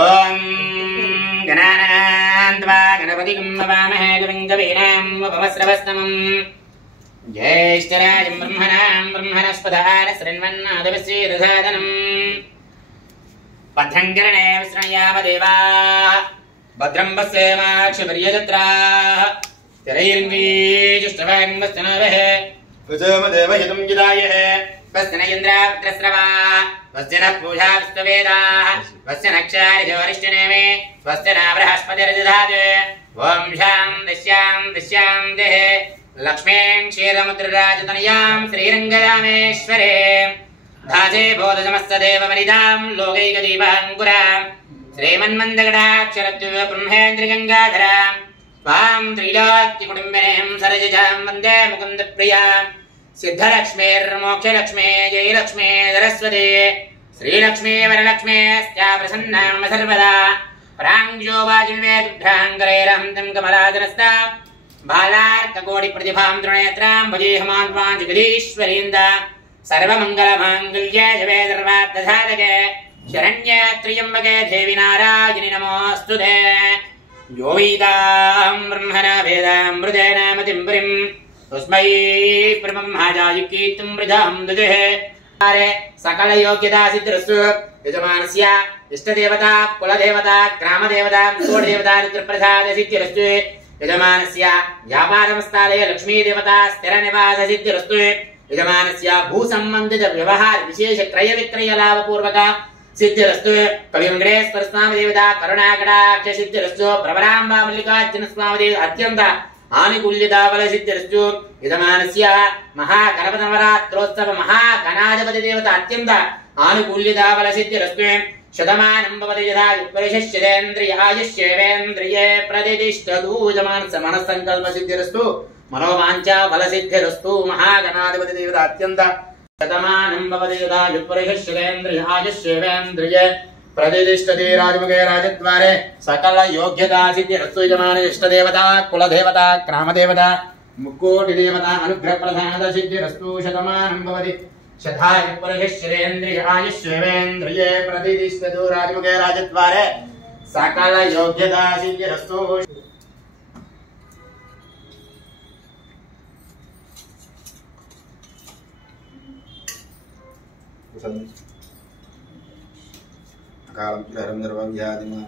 ओम गणानान्त्वा गणपतिं नमामहे गुरुं कवीनां वपमश्रवस्तमम् ज्येष्ठराजं ब्रह्मणस्पदान शृण्वन्नादवस्येदसादनम् भद्रं कर्णे विष्णुयामदेवाः भद्रं पश्येमाक्षपर्यजत्राः तिरैर्ङ्गीजुष्टवाङ्मस्तनवः कुसुमदेवहितं जिदायः वस्य न इन्द्रावृत्रस्रवाः वस्य न पूजा विश्ववेदाः वस्य नक्षारिजोरिष्टनेमे वस्य न बृहस्पतिर्दधातु ॐ शान्तिः लक्ष्मीं क्षीरमुद्रराजतनयां श्रीरङ्गरामेश्वरे धाजे बोधसमस्तदेवमनिदां लोकैकदीपाङ्कुरां श्रीमन्मन्दगडाक्षरद्वय ब्रह्मेन्द्रगङ्गाधरां त्वां त्रैलोक्यकुटुम्बिनीं सरोजां वन्दे मुकुन्दप्रियां सिद्धलक्ष्मीर्मोक्षलक्ष्मी जयलक्ष्मी सरस्वती श्रीलक्ष्मी वरलक्ष्मीस्या प्रसन्नां सर्वदा प्राञ्जो वाजिवेदुभ्राङ्गरैरहं कमलादनस्ता बालार्ककोटिप्रतिभां त्रिनेत्रां भजेहमान्वां जगदीश्वरीन्दा सर्वमङ्गलमाङ्गल्ये शिवे सर्वार्थसाधके शरण्ये त्र्यम्बके देवि नारायणि नमोऽस्तुते यो वेदां ब्रह्मणा वेदामृतेन मतिं पुरीं तस्मै ब्रह्मजायुकीर्तिं वृधां ददे सकलयोग्यता सिद्धिरस्तु यजमानस्य इष्टदेवता कुलदेवता ग्रामदेवता कोटिदेवता रुद्रप्रसाद सिद्धिरस्तु यजमानस्य व्यापारमस्थाने लक्ष्मीदेवता स्थिरनिवास सिद्धिरस्तु यजमानस्य भूसंबन्धित व्यवहार विशेष क्रय विक्रय लाभपूर्वक सिद्धिरस्तु कविवेंकटेश्वर स्वामी देवता करुणाकटाक्ष सिद्धिरस्तु प्रवरांबा मल्लिकार्जुन स्वामी देवता अत्यंत आनुकूल्यता बल सिद्धिरस्तु यजमानस्य महागणपतिनवरात्रोत्सव महागणाधिपति देवता अत्यंत आनुकूल्यता बल सिद्धिरस्तु शतमानं भवति यथा विपरिशस्येन्द्रिय आयुष्येवेन्द्रिये प्रतिष्ठतु यजमानस्य मनस्संकल्प सिद्धिरस्तु मनोवांचा बल सिद्धिरस्तु महागणाधिपति देवता अत्यंत शतमानं भवति यथा विपरिशस्येन्द्रिय आयुष्येवेन्द्रिये प्रतिष्ठति राजमुखे राजद्वारे सकल योग्यता सिद्धिरस्तु यजमान इष्टदेवता कुलदेवता ग्रामदेवता मुक्कोटिदेवता अनुग्रह प्रधानता सिद्धिरस्तु शतमानं भवति शताय विपरिशस्येन्द्रिय आयुष्येवेन्द्रिये प्रतिष्ठतु राजमुखे राजद्वारे सकल योग्यता सिद्धिरस्तु अकालं निर्वव्याधिमा